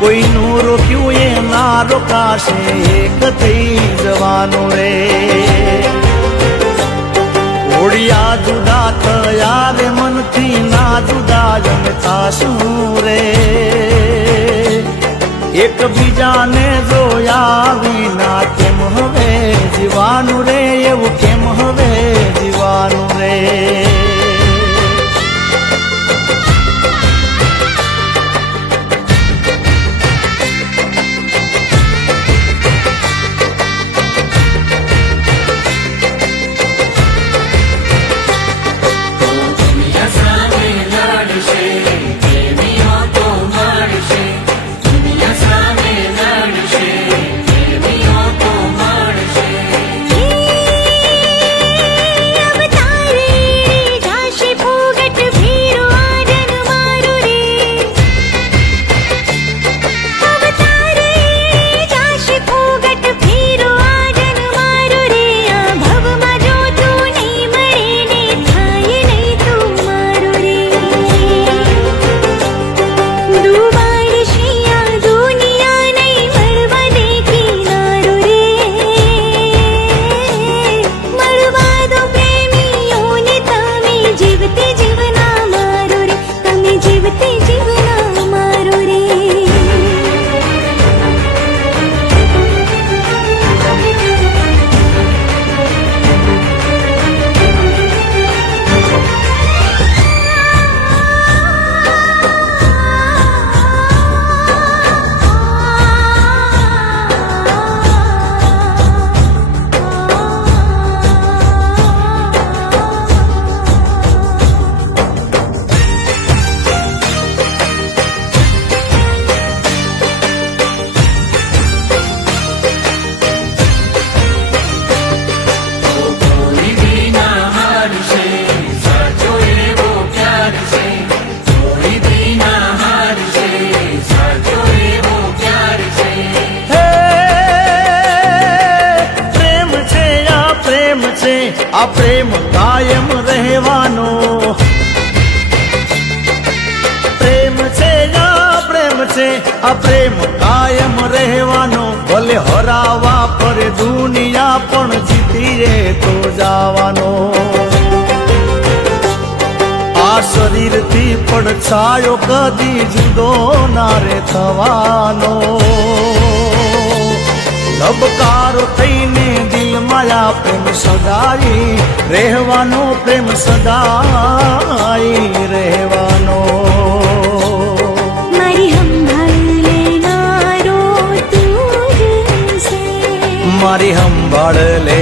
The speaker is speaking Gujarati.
કોઈનું રોક્યું એ ના રોકાશે, એક થઈ જવાનું રે. ઓડિયા જુદા થયા રે મનથી, ના જુદા જમે થાશું રે. એકબીજાને જોયા વિના કેમ હવે જીવાનું રે, એવું કેમ હવે જીવાનું રે. આ પ્રેમ કાયમ રહેવાનો, પ્રેમ છે આ પ્રેમ છે, આ પ્રેમ કાયમ રહેવાનો. ભલે હરાવા પર દુનિયા પણ જીતી રે તો જવાનો. આ શરીરથી પડછાયો કદી જુદો ના રે થવાનો. લબકારો થઈને દિલમાં આ પ્રેમ સદાઈ રહેવાનો, પ્રેમ સદાઈ રહેવાનો. મારી સંભાળ લેનારો તું જ છે, મારી સંભાળ લે